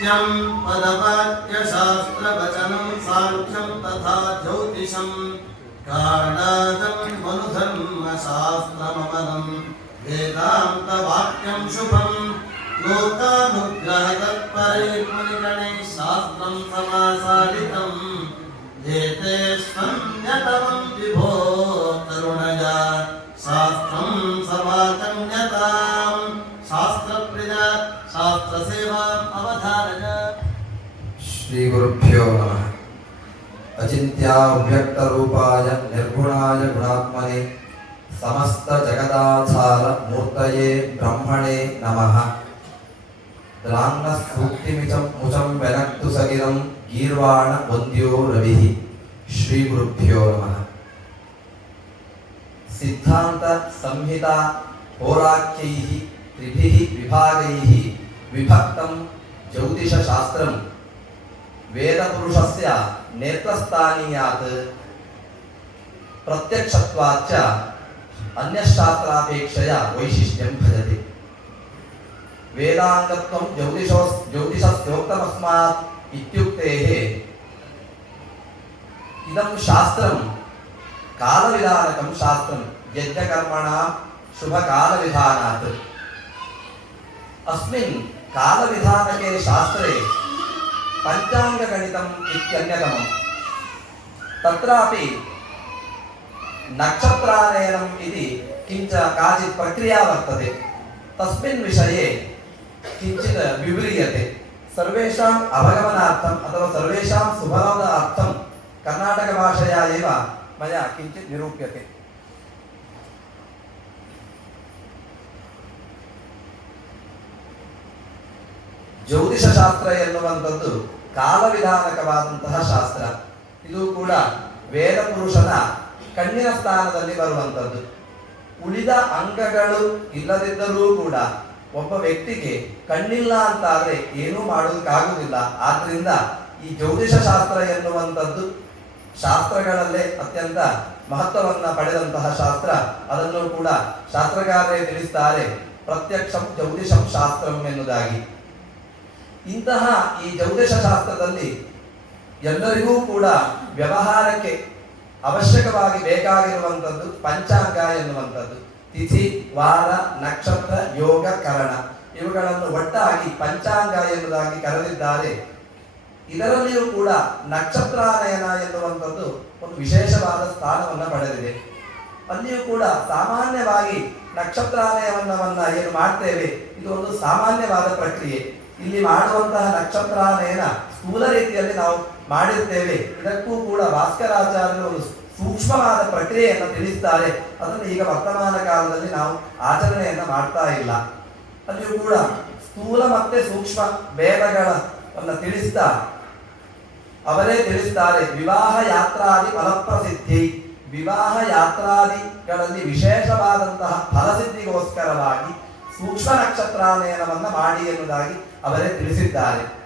नित्यं पदवाक्यशास्त्रवचनं सांख्यं तथा ज्योतिषं कारणागं मनुधर्मशास्त्रममलं वेदान्तवाक्यं शुभं लोकानुग्रहतत्परैर्मुनिगणैः शास्त्रं समासादितम् एते स्वन्यतमं विभो करुणया शास्त्रं समाचम्यतां शास्त्रप्रिया शास्त्रसेवाम् अवधारय। श्री गुरुभ्यो नमः। अचिन्त्याव्यक्तरूपाय निर्गुणाय गुणात्मने समस्त जगदाधार मूर्तये ब्रह्मणे नमः। द्राङ्गसूक्तिमिचं मुचं वेनक्तु सगिरं गीर्वाण वन्द्यो रविः। श्री गुरुभ्यो नमः। सिद्धांत संहिता होराख्यैः त्रिभिः विभागैः विभक्तं ज्योतिषशास्त्रं वेदपुरुषस्य नेत्रस्थानीयात् प्रत्यक्षत्वाच्च अन्यशास्त्रापेक्षया वैशिष्ट्यं भजते। वेदांगत्वं ज्योतिषस्योक्तमस्मात् इत्युक्तेः इदं शास्त्रं कालविधानकं शास्त्रं यज्ञकर्मणां शुभकालविधानात्। अस्मिन् कालविधानके शास्त्रे पञ्चाङ्गगणितम् इत्यन्यतमं। तत्रापि नक्षत्रानयनम् इति काचित् प्रक्रिया वर्तते। तस्मिन् विषये किञ्चित् विव्रियते। सर्वेषाम् अवगमनार्थम् अथवा सर्वेषां सुबोधार्थं कर्णाटकभाषया एव मया किञ्चित् निरूप्यते। ಜ್ಯೋತಿಷಶಾಸ್ತ್ರ ಎನ್ನುವಂಥದ್ದು ಕಾಲವಿಧಾನಕವಾದಂತಹ ಶಾಸ್ತ್ರ. ಇದು ಕೂಡ ವೇದ ಪುರುಷನ ಕಣ್ಣಿನ ಸ್ಥಾನದಲ್ಲಿ ಬರುವಂಥದ್ದು. ಉಳಿದ ಅಂಗಗಳು ಇಲ್ಲದಿದ್ದರೂ ಕೂಡ ಒಬ್ಬ ವ್ಯಕ್ತಿಗೆ ಕಣ್ಣಿಲ್ಲ ಅಂತಾದ್ರೆ ಏನೂ ಮಾಡೋದಕ್ಕಾಗುವುದಿಲ್ಲ. ಆದ್ರಿಂದ ಈ ಜ್ಯೋತಿಷ ಶಾಸ್ತ್ರ ಎನ್ನುವಂಥದ್ದು ಶಾಸ್ತ್ರಗಳಲ್ಲೇ ಅತ್ಯಂತ ಮಹತ್ವವನ್ನ ಪಡೆದಂತಹ ಶಾಸ್ತ್ರ. ಅದನ್ನು ಕೂಡ ಶಾಸ್ತ್ರಕಾರರೇ ತಿಳಿಸ್ತಾರೆ, ಪ್ರತ್ಯಕ್ಷಂ ಜ್ಯೋತಿಷಂ ಶಾಸ್ತ್ರಂ ಎನ್ನುವುದಾಗಿ. ಇಂತಹ ಈ ಜ್ಯೋತಿಷ ಶಾಸ್ತ್ರದಲ್ಲಿ ಎಲ್ಲರಿಗೂ ಕೂಡ ವ್ಯವಹಾರಕ್ಕೆ ಅವಶ್ಯಕವಾಗಿ ಬೇಕಾಗಿರುವಂಥದ್ದು ಪಂಚಾಂಗ ಎನ್ನುವಂಥದ್ದು. ತಿಥಿ, ವಾರ, ನಕ್ಷತ್ರ, ಯೋಗ, ಕರಣ ಇವುಗಳನ್ನು ಒಟ್ಟಾಗಿ ಪಂಚಾಂಗ ಎನ್ನುವುದಾಗಿ ಕರೆದಿದ್ದಾರೆ. ಇದರಲ್ಲಿಯೂ ಕೂಡ ನಕ್ಷತ್ರಾನಯನ ಎನ್ನುವಂಥದ್ದು ಒಂದು ವಿಶೇಷವಾದ ಸ್ಥಾನವನ್ನು ಪಡೆದಿದೆ. ಅಲ್ಲಿಯೂ ಕೂಡ ಸಾಮಾನ್ಯವಾಗಿ ನಕ್ಷತ್ರಾನಯವನ್ನ ಏನು ಮಾಡ್ತೇವೆ, ಇದು ಒಂದು ಸಾಮಾನ್ಯವಾದ ಪ್ರಕ್ರಿಯೆ. ಇಲ್ಲಿ ಮಾಡುವಂತಹ ನಕ್ಷತ್ರಾನಯನ ಸ್ಥೂಲ ರೀತಿಯಲ್ಲಿ ನಾವು ಮಾಡಿರ್ತೇವೆ. ಇದಕ್ಕೂ ಕೂಡ ಭಾಸ್ಕರಾಚಾರ್ಯರು ಒಂದು ಸೂಕ್ಷ್ಮವಾದ ಪ್ರಕ್ರಿಯೆಯನ್ನು ತಿಳಿಸ್ತಾರೆ. ಅದನ್ನು ಈಗ ವರ್ತಮಾನ ಕಾಲದಲ್ಲಿ ನಾವು ಆಚರಣೆಯನ್ನ ಮಾಡ್ತಾ ಇಲ್ಲ. ಅಲ್ಲಿಯೂ ಕೂಡ ಸ್ಥೂಲ ಮತ್ತೆ ಸೂಕ್ಷ್ಮ ಭೇದಗಳನ್ನು ತಿಳಿಸ್ತಾ ಅವರೇ ತಿಳಿಸ್ತಾರೆ. ವಿವಾಹ ಯಾತ್ರಾದಿ ಫಲಪ್ರಸಿದ್ಧಿ, ವಿವಾಹ ಯಾತ್ರಾದಿಗಳಲ್ಲಿ ವಿಶೇಷವಾದಂತಹ ಫಲಸಿದ್ಧಿಗೋಸ್ಕರವಾಗಿ ಸೂಕ್ಷ್ಮ ನಕ್ಷತ್ರಾನಯನವನ್ನ ಮಾಡಿ ಎನ್ನುವುದಾಗಿ ಅವರೇ ತಿಳಿಸಿದ್ದಾರೆ.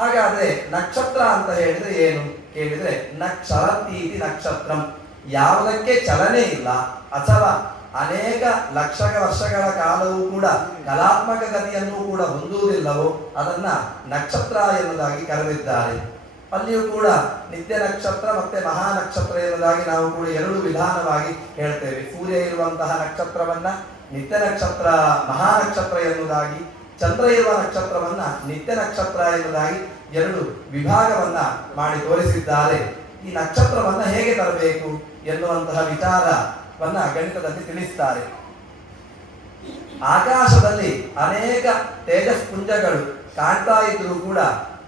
ಹಾಗಾದ್ರೆ ನಕ್ಷತ್ರ ಅಂತ ಹೇಳಿದ್ರೆ ಏನು ಕೇಳಿದ್ರೆ, ನಕ್ಷರತೀತಿ ನಕ್ಷತ್ರಂ, ಯಾವುದಕ್ಕೆ ಚಲನೆ ಇಲ್ಲ ಅಥವಾ ಅನೇಕ ಲಕ್ಷ ವರ್ಷಗಳ ಕಾಲವೂ ಕೂಡ ಕಲಾತ್ಮಕ ಗತಿಯನ್ನು ಕೂಡ ಹೊಂದುವುದಿಲ್ಲವೋ ಅದನ್ನ ನಕ್ಷತ್ರ ಎನ್ನುವುದಾಗಿ ಕರೆದಿದ್ದಾರೆ. ಅಲ್ಲಿಯೂ ಕೂಡ ನಿತ್ಯ ನಕ್ಷತ್ರ ಮತ್ತೆ ಮಹಾ ನಕ್ಷತ್ರ ಎನ್ನುವುದಾಗಿ ನಾವು ಕೂಡ ಎರಡು ವಿಧಾನವಾಗಿ ಹೇಳ್ತೇವೆ. ಸೂರ್ಯ ಇರುವಂತಹ ನಕ್ಷತ್ರವನ್ನ ನಿತ್ಯ ನಕ್ಷತ್ರ ಮಹಾ ನಕ್ಷತ್ರ ಎನ್ನುವುದಾಗಿ, ಚಂದ್ರ ಇರುವ ನಕ್ಷತ್ರವನ್ನ ನಿತ್ಯ ನಕ್ಷತ್ರ ಎನ್ನುವುದಾಗಿ ಎರಡು ವಿಭಾಗವನ್ನ ಮಾಡಿ ತೋರಿಸಿದ್ದಾರೆ. ಈ ನಕ್ಷತ್ರವನ್ನ ಹೇಗೆ ತರಬೇಕು ಎನ್ನುವಂತಹ ವಿಚಾರವನ್ನ ಗಣಿತದಲ್ಲಿ ತಿಳಿಸ್ತಾರೆ. ಆಕಾಶದಲ್ಲಿ ಅನೇಕ ತೇಜಸ್ಪುಂಜಗಳು ಕಾಣ್ತಾ ಇದ್ರೂ ಕೂಡ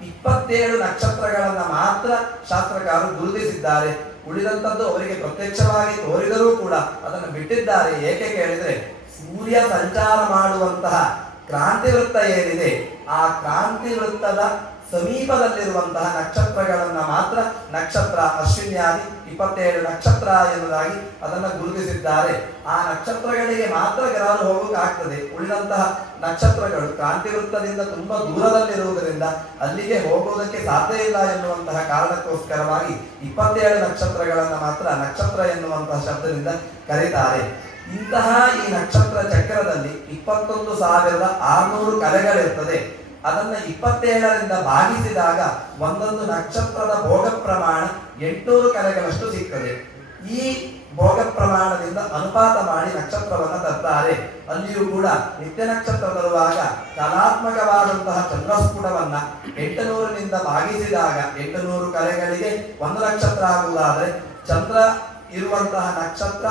27 ನಕ್ಷತ್ರಗಳನ್ನ ಮಾತ್ರ ಶಾಸ್ತ್ರಕಾರರು ಗುರುತಿಸಿದ್ದಾರೆ. ಉಳಿದಂಥದ್ದು ಅವರಿಗೆ ಪ್ರತ್ಯಕ್ಷವಾಗಿ ತೋರಿದರೂ ಕೂಡ ಅದನ್ನು ಬಿಟ್ಟಿದ್ದಾರೆ. ಏಕೆ ಕೇಳಿದ್ರೆ, ಸೂರ್ಯ ಸಂಚಾರ ಮಾಡುವಂತಹ ಕ್ರಾಂತಿ ವೃತ್ತ ಏನಿದೆ, ಆ ಕ್ರಾಂತಿ ವೃತ್ತದ ಸಮೀಪದಲ್ಲಿರುವಂತಹ ನಕ್ಷತ್ರಗಳನ್ನ ಮಾತ್ರ ನಕ್ಷತ್ರ ಅಶ್ವಿನ್ಯಾದಿ 27 ನಕ್ಷತ್ರ ಎನ್ನುವುದಾಗಿ ಅದನ್ನು ಗುರುತಿಸಿದ್ದಾರೆ. ಆ ನಕ್ಷತ್ರಗಳಿಗೆ ಮಾತ್ರ ಕೆಲವರು ಹೋಗೋಕ್ಕಾಗ್ತದೆ. ಉಳಿದಂತಹ ನಕ್ಷತ್ರಗಳು ಕ್ರಾಂತಿ ವೃತ್ತದಿಂದ ತುಂಬಾ ದೂರದಲ್ಲಿರುವುದರಿಂದ ಅಲ್ಲಿಗೆ ಹೋಗುವುದಕ್ಕೆ ಸಾಧ್ಯ ಇಲ್ಲ ಎನ್ನುವಂತಹ ಕಾರಣಕ್ಕೋಸ್ಕರವಾಗಿ 27 ನಕ್ಷತ್ರಗಳನ್ನ ಮಾತ್ರ ನಕ್ಷತ್ರ ಎನ್ನುವಂತಹ ಶಬ್ದದಿಂದ ಕರೀತಾರೆ. ಇಂತಹ ಈ ನಕ್ಷತ್ರ ಚಕ್ರದಲ್ಲಿ 21,600 ಕಲೆಗಳಿರ್ತದೆ. ಅದನ್ನ 27ರಿಂದ ಭಾಗಿಸಿದಾಗ ಒಂದೊಂದು ನಕ್ಷತ್ರದ ಭೋಗ ಪ್ರಮಾಣ 800 ಕಲೆಗಳಷ್ಟು ಸಿಗ್ತದೆ. ಈ ಭೋಗ ಪ್ರಮಾಣದಿಂದ ಅನುಪಾತ ಮಾಡಿ ನಕ್ಷತ್ರವನ್ನ ತರ್ತಾರೆ. ಅಲ್ಲಿಯೂ ಕೂಡ ನಿತ್ಯ ನಕ್ಷತ್ರ ತರುವಾಗ ಕಲಾತ್ಮಕವಾದಂತಹ ಚಂದ್ರಸ್ಫುಟವನ್ನ 800ರಿಂದ ಭಾಗಿಸಿದಾಗ 800 ಕಲೆಗಳಿಗೆ 1 ನಕ್ಷತ್ರ ಆಗುವುದಾದ್ರೆ ಚಂದ್ರ ಇರುವಂತಹ ನಕ್ಷತ್ರ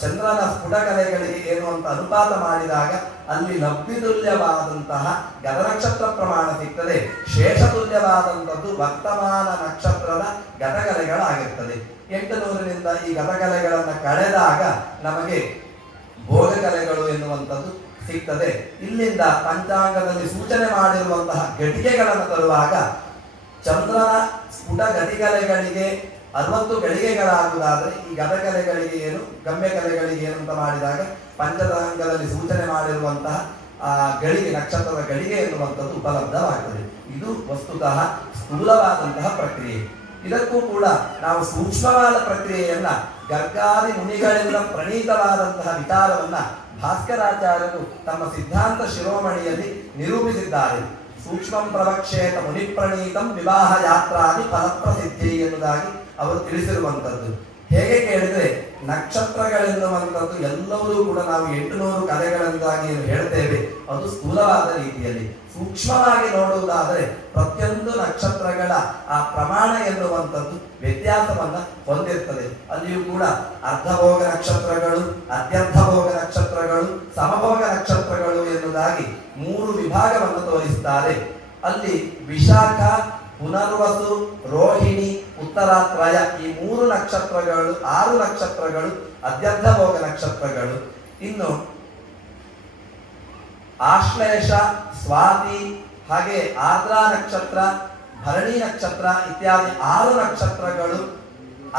ಚಂದ್ರನ ಸ್ಫುಟ ಕಲೆಗಳಿಗೆ ಏನು ಅಂತ ಅನುಪಾತ ಮಾಡಿದಾಗ ಅಲ್ಲಿ ಲಬ್ಧಿತುಲ್ಯವಾದಂತಹ ಗತ ನಕ್ಷತ್ರ ಪ್ರಮಾಣ ಸಿಗ್ತದೆ. ಶೇಷತುಲ್ಯವಾದಂಥದ್ದು ವರ್ತಮಾನ ನಕ್ಷತ್ರದ ಗತಕಲೆಗಳಾಗಿರ್ತದೆ. 800ರಿಂದ ಈ ಗತಕಲೆಗಳನ್ನು ಕಳೆದಾಗ ನಮಗೆ ಭೋಗಕಲೆಗಳು ಎನ್ನುವಂಥದ್ದು ಸಿಗ್ತದೆ. ಇಲ್ಲಿಂದ ಪಂಚಾಂಗದಲ್ಲಿ ಸೂಚನೆ ಮಾಡಿರುವಂತಹ ಘಟಿಕೆಗಳನ್ನು ತರುವಾಗ ಚಂದ್ರನ ಸ್ಫುಟ ಗತಿಕಲೆಗಳಿಗೆ 60 ಗಳಿಗೆಗಳಾಗುವುದಾದ್ರೆ ಈ ಗತಕಲೆಗಳಿಗೆ ಏನು ಗಮ್ಯ ಕಲೆಗಳಿಗೆ ಏನು ಅಂತ ಮಾಡಿದಾಗ ಪಂಚತಾಂಗದಲ್ಲಿ ಸೂಚನೆ ಮಾಡಿರುವಂತಹ ಗಳಿಗೆ ನಕ್ಷತ್ರದ ಗಳಿಗೆ ಎನ್ನುವಂಥದ್ದು ಉಪಲಬ್ಧವಾಗ್ತದೆ. ಇದು ವಸ್ತುತಃ ಸ್ಥೂಲವಾದಂತಹ ಪ್ರಕ್ರಿಯೆ. ಇದಕ್ಕೂ ಕೂಡ ನಾವು ಸೂಕ್ಷ್ಮವಾದ ಪ್ರಕ್ರಿಯೆಯನ್ನ ಗರ್ಗಾದಿ ಮುನಿಗಳಿಂದ ಪ್ರಣೀತವಾದಂತಹ ವಿಚಾರವನ್ನ ಭಾಸ್ಕರಾಚಾರ್ಯರು ತಮ್ಮ ಸಿದ್ಧಾಂತ ಶಿರೋಮಣಿಯಲ್ಲಿ ನಿರೂಪಿಸಿದ್ದಾರೆ. ಸೂಕ್ಷ್ಮಂ ಪ್ರವಕ್ಷೇತ ಮುನಿ ಪ್ರಣೀತಂ ವಿವಾಹ ಯಾತ್ರಾದಿ ಫಲಪ್ರಸಿದ್ಧಿ ಎನ್ನುವುದಾಗಿ ಅವರು ತಿಳಿಸಿರುವಂಥದ್ದು. ಹೇಗೆ ಕೇಳಿದ್ರೆ ನಕ್ಷತ್ರಗಳೆನ್ನುವಂಥದ್ದು ಎಲ್ಲವೂ ಕೂಡ ನಾವು 800 ಕಲೆಗಳೆಂದಾಗಿ ಹೇಳ್ತೇವೆ. ಅದು ಸ್ಥೂಲವಾದ ರೀತಿಯಲ್ಲಿ. ಸೂಕ್ಷ್ಮವಾಗಿ ನೋಡುವುದಾದರೆ ಪ್ರತಿಯೊಂದು ನಕ್ಷತ್ರಗಳ ಆ ಪ್ರಮಾಣ ಎನ್ನುವಂಥದ್ದು ವ್ಯತ್ಯಾಸವನ್ನ ಹೊಂದಿರ್ತದೆ. ಅಲ್ಲಿಯೂ ಕೂಡ ಅರ್ಧಭೋಗ ನಕ್ಷತ್ರಗಳು, ಅತ್ಯರ್ಧಭೋಗ ನಕ್ಷತ್ರಗಳು, ಸಮಭೋಗ ನಕ್ಷತ್ರಗಳು ಎನ್ನುವುದಾಗಿ 3 ವಿಭಾಗವನ್ನು ತೋರಿಸುತ್ತಾರೆ. ಅಲ್ಲಿ ವಿಶಾಖ, ಪುನರ್ವಸು, ರೋಹಿಣಿ, ಉತ್ತರಾತ್ರಯ ಈ 3 ನಕ್ಷತ್ರಗಳು 6 ನಕ್ಷತ್ರಗಳು ಅತ್ಯರ್ಧಭೋಗ ನಕ್ಷತ್ರಗಳು. ಇನ್ನು ಆಶ್ಲೇಷ, ಸ್ವಾತಿ, ಹಾಗೆ ಆರ್ದ್ರಾ ನಕ್ಷತ್ರ, ಭರಣಿ ನಕ್ಷತ್ರ ಇತ್ಯಾದಿ 6 ನಕ್ಷತ್ರಗಳು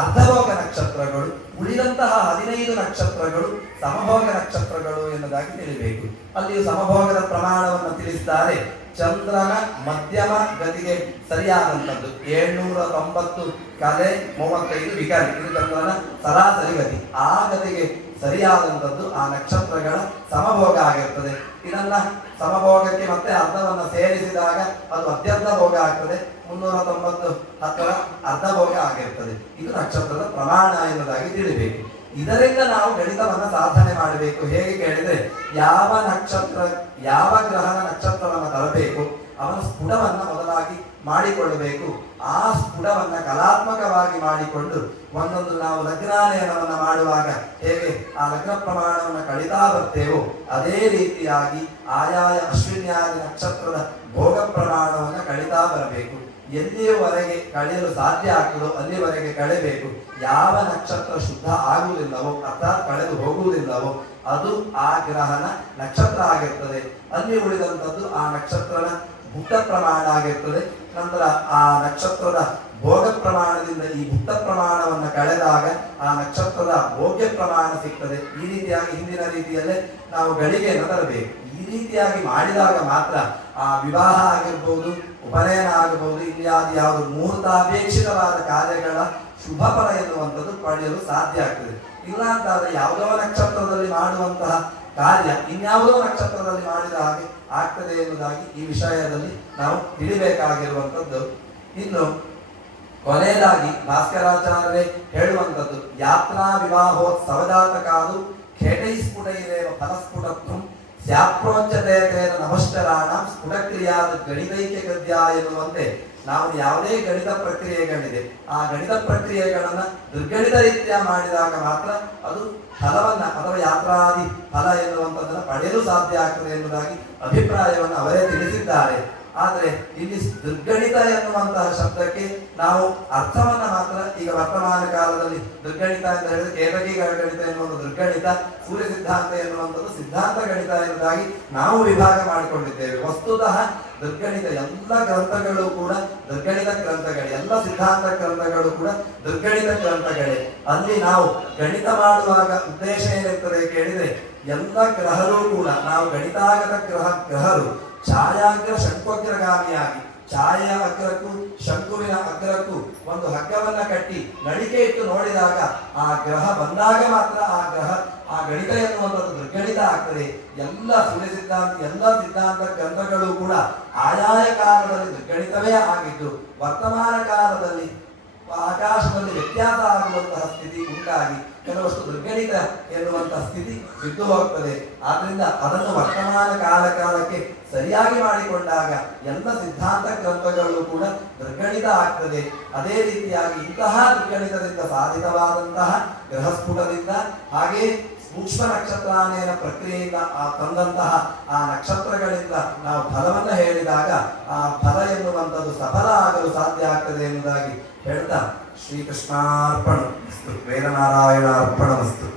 ಅರ್ಧಭೋಗ ನಕ್ಷತ್ರಗಳು. ಉಳಿದಂತಹ 15 ನಕ್ಷತ್ರಗಳು ಸಮಭೋಗ ನಕ್ಷತ್ರಗಳು ಎನ್ನುವುದಾಗಿ ತಿಳಿಬೇಕು. ಅಲ್ಲಿಯೂ ಸಮಭೋಗದ ಪ್ರಮಾಣವನ್ನು ತಿಳಿಸಿದ್ದಾರೆ. ಚಂದ್ರನ ಮಧ್ಯಮ ಗತಿಗೆ ಸರಿಯಾದಂಥದ್ದು 790 ಕಲೆ 35 ವಿಕಲೆ. ಇದು ಚಂದ್ರನ ಸರಾಸರಿ ಗತಿ. ಆ ಗತಿಗೆ ಸರಿಯಾದಂಥದ್ದು ಆ ನಕ್ಷತ್ರಗಳ ಸಮಭೋಗ ಆಗಿರ್ತದೆ. ಇದನ್ನ ಸಮಭೋಗಕ್ಕೆ ಮತ್ತೆ ಅರ್ಧವನ್ನ ಸೇರಿಸಿದಾಗ ಅದು ಅತ್ಯರ್ಧ ಭೋಗ ಆಗ್ತದೆ. 390 ಹತ್ತರ ಅರ್ಧಭೋಗ ಆಗಿರ್ತದೆ. ಇದು ನಕ್ಷತ್ರದ ಪ್ರಮಾಣ ಎನ್ನುವುದಾಗಿ ತಿಳಿಬೇಕು. ಇದರಿಂದ ನಾವು ಗಣಿತವನ್ನ ಸಾಧನೆ ಮಾಡಬೇಕು. ಹೇಗೆ ಕೇಳಿದ್ರೆ ಯಾವ ನಕ್ಷತ್ರ ಯಾವ ಗ್ರಹನ ನಕ್ಷತ್ರವನ್ನ ತರಬೇಕು ಅವನ ಸ್ಫುಟವನ್ನ ಮೊದಲಾಗಿ ಮಾಡಿಕೊಳ್ಳಬೇಕು. ಆ ಸ್ಫುಟವನ್ನ ಕಲಾತ್ಮಕವಾಗಿ ಮಾಡಿಕೊಂಡು ಒಂದೊಂದು ನಾವು ಲಗ್ನಾನಯನವನ್ನ ಮಾಡುವಾಗ ಹೇಗೆ ಆ ಲಗ್ನ ಪ್ರಮಾಣವನ್ನು ಕಳಿತಾ ಬರ್ತೇವೋ ಅದೇ ರೀತಿಯಾಗಿ ಆಯಾಯ ಅಶ್ವಿನ್ಯಾದಿ ನಕ್ಷತ್ರದ ಭೋಗ ಪ್ರಮಾಣವನ್ನು ಕಳಿತಾ ಬರಬೇಕು. ಎಲ್ಲಿಯವರೆಗೆ ಕಳೆಯಲು ಸಾಧ್ಯ ಆಗ್ತದೋ ಅಲ್ಲಿವರೆಗೆ ಕಳೆಬೇಕು. ಯಾವ ನಕ್ಷತ್ರ ಶುದ್ಧ ಆಗುವುದಿಲ್ಲವೋ ಅರ್ಥಾತ್ ಕಳೆದು ಹೋಗುವುದಿಲ್ಲವೋ ಅದು ಆ ಗ್ರಹನ ನಕ್ಷತ್ರ ಆಗಿರ್ತದೆ. ಅಲ್ಲಿ ಉಳಿದಂಥದ್ದು ಆ ನಕ್ಷತ್ರನ ಭುಕ್ತ ಪ್ರಮಾಣ ಆಗಿರ್ತದೆ. ನಂತರ ಆ ನಕ್ಷತ್ರದ ಭೋಗ ಪ್ರಮಾಣದಿಂದ ಈ ಭುಕ್ತ ಪ್ರಮಾಣವನ್ನು ಕಳೆದಾಗ ಆ ನಕ್ಷತ್ರದ ಭೋಗ್ಯ ಪ್ರಮಾಣ ಸಿಗ್ತದೆ. ಈ ರೀತಿಯಾಗಿ ಹಿಂದಿನ ರೀತಿಯಲ್ಲೇ ನಾವು ಗಳಿಗೆಯನ್ನು ತರಬೇಕು. ಈ ರೀತಿಯಾಗಿ ಮಾಡಿದಾಗ ಮಾತ್ರ ಆ ವಿವಾಹ ಆಗಿರ್ಬೋದು, ಉಪನಯನ ಆಗಬಹುದು, ಇತ್ಯಾದಿ ಯಾವುದು ಮುಹೂರ್ತಾಪೇಕ್ಷಿತವಾದ ಕಾರ್ಯಗಳ ಶುಭ ಫಲ ಎನ್ನುವಂಥದ್ದು ಪಡೆಯಲು ಸಾಧ್ಯ ಆಗ್ತದೆ. ಇಲ್ಲ ಅಂತಾದ್ರೆ ಯಾವುದೋ ನಕ್ಷತ್ರದಲ್ಲಿ ಮಾಡುವಂತಹ ಕಾರ್ಯ ಇನ್ಯಾವುದೋ ನಕ್ಷತ್ರದಲ್ಲಿ ಮಾಡಿದ ಹಾಗೆ ಆಗ್ತದೆ ಎನ್ನುವುದಾಗಿ ಈ ವಿಷಯದಲ್ಲಿ ನಾವು ತಿಳಿಬೇಕಾಗಿರುವಂಥದ್ದು. ಇನ್ನು ಕೊನೆಯದಾಗಿ ಭಾಸ್ಕರಾಚಾರ್ಯರೇ ಹೇಳುವಂಥದ್ದು ಯಾತ್ರಾ ವಿವಾಹೋತ್ಸವಜಾತಕಾದು ಖೇಟೈಸ್ಫುಟೈರೇವ ಫಲಸ್ಫುಟತ್ವಂ ಸ್ಯಾಪ್ರೋಚ್ಯತೆಯ ನಮಶ್ಚರಾಣ ಸ್ಫುಟಕ್ರಿಯಾದ ಗಣಿತೈಕ್ಯ ಗದ್ಯ ಎನ್ನುವಂತೆ ನಾವು ಯಾವುದೇ ಗಣಿತ ಪ್ರಕ್ರಿಯೆಗಳಿದೆ ಆ ಗಣಿತ ಪ್ರಕ್ರಿಯೆಗಳನ್ನ ದುರ್ಗಣಿತ ರೀತಿಯ ಮಾಡಿದಾಗ ಮಾತ್ರ ಅದು ಫಲವನ್ನ ಅಥವಾ ಯಾತ್ರಾದಿ ಫಲ ಎನ್ನುವಂಥದ್ದನ್ನು ಪಡೆಯಲು ಸಾಧ್ಯ ಆಗ್ತದೆ ಎನ್ನುವುದಾಗಿ ಅಭಿಪ್ರಾಯವನ್ನು ಅವರೇ ತಿಳಿಸಿದ್ದಾರೆ. ಆದರೆ ಇಲ್ಲಿ ದುರ್ಗಣಿತ ಎನ್ನುವಂತಹ ಶಬ್ದಕ್ಕೆ ನಾವು ಅರ್ಥವನ್ನ ಮಾತ್ರ ಈಗ ವರ್ತಮಾನ ಕಾಲದಲ್ಲಿ ದುರ್ಗಣಿತ ಅಂತ ಹೇಳಿದ್ರೆ ಕೇತಕಿಗಳ ಗಣಿತ ಎನ್ನುವುದು ದುರ್ಗಣಿತ, ಸೂರ್ಯ ಸಿದ್ಧಾಂತ ಎನ್ನುವಂಥದ್ದು ಸಿದ್ಧಾಂತ ಗಣಿತ ಎನ್ನುವುದಾಗಿ ನಾವು ವಿಭಾಗ ಮಾಡಿಕೊಂಡಿದ್ದೇವೆ. ವಸ್ತುತಃ ದುರ್ಗಣಿತ ಎಲ್ಲ ಗ್ರಂಥಗಳು ಕೂಡ ದುರ್ಗಣಿತ ಗ್ರಂಥಗಳೇ, ಎಲ್ಲ ಸಿದ್ಧಾಂತ ಗ್ರಂಥಗಳು ಕೂಡ ದುರ್ಗಣಿತ ಗ್ರಂಥಗಳೇ. ಅಲ್ಲಿ ನಾವು ಗಣಿತ ಮಾಡುವಾಗ ಉದ್ದೇಶ ಏನಿರ್ತದೆ ಕೇಳಿದ್ರೆ ಎಲ್ಲ ಗ್ರಹರು ಕೂಡ ನಾವು ಗಣಿತಾಗತ ಗ್ರಹರು ಛಾಯಾಗ್ರ ಷಟ್ವಗ್ರಗಾಮಿಯಾಗಿ ಛಾಯೆಯ ಅಗ್ರಕ್ಕೂ ಶಂಕುವಿನ ಅಗ್ರಕ್ಕೂ ಒಂದು ಹಗ್ಗವನ್ನ ಕಟ್ಟಿ ನಡಿಕೆ ಇಟ್ಟು ನೋಡಿದಾಗ ಆ ಗ್ರಹ ಬಂದಾಗ ಮಾತ್ರ ಆ ಗಣಿತ ಎನ್ನುವಂಥದ್ದು ದುರ್ಗಣಿತ ಆಗ್ತದೆ. ಎಲ್ಲ ಸಿದ್ಧಾಂತ ಗ್ರಂಥಗಳು ಕೂಡ ಆಯಾಯ ಕಾಲದಲ್ಲಿ ದುರ್ಗಣಿತವೇ ಆಗಿದ್ದು ವರ್ತಮಾನ ಕಾಲದಲ್ಲಿ ಆಕಾಶದಲ್ಲಿ ವ್ಯತ್ಯಾಸ ಆಗುವಂತಹ ಸ್ಥಿತಿ ಉಂಟಾಗಿ ಕೆಲವಷ್ಟು ದುರ್ಗಣಿತ ಎನ್ನುವಂತಹ ಸ್ಥಿತಿ ಬಿದ್ದು ಹೋಗ್ತದೆ. ಆದ್ರಿಂದ ಅದನ್ನು ವರ್ತಮಾನ ಕಾಲಕ್ಕೆ ಸರಿಯಾಗಿ ಮಾಡಿಕೊಂಡಾಗ ಎಲ್ಲ ಸಿದ್ಧಾಂತ ಗ್ರಂಥಗಳು ಕೂಡ ದುರ್ಗಣಿತ ಆಗ್ತದೆ. ಅದೇ ರೀತಿಯಾಗಿ ಇಂತಹ ದುರ್ಗಣಿತದಿಂದ ಸಾಧಿತವಾದಂತಹ ಗ್ರಹಸ್ಫುಟದಿಂದ ಹಾಗೆ ಸೂಕ್ಷ್ಮ ನಕ್ಷತ್ರಾನೇನ ಪ್ರಕ್ರಿಯೆಯಿಂದ ತಂದಂತಹ ಆ ನಕ್ಷತ್ರಗಳಿಂದ ನಾವು ಫಲವನ್ನು ಹೇಳಿದಾಗ ಆ ಫಲ ಎನ್ನುವಂಥದ್ದು ಸಫಲ ಆಗಲು ಸಾಧ್ಯ ಆಗ್ತದೆ ಎನ್ನುವುದಾಗಿ ಹೇಳ್ತಾ ಶ್ರೀಕೃಷ್ಣಾರ್ಪಣ ವಸ್ತು ವೇದನಾರಾಯಣ ಅರ್ಪಣ ವಸ್ತು.